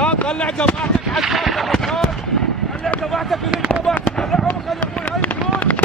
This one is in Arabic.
طلع قبعتك عشان طلع قبعتك اللي قبعتك طلعهم خلي يرمون هاي الجنود.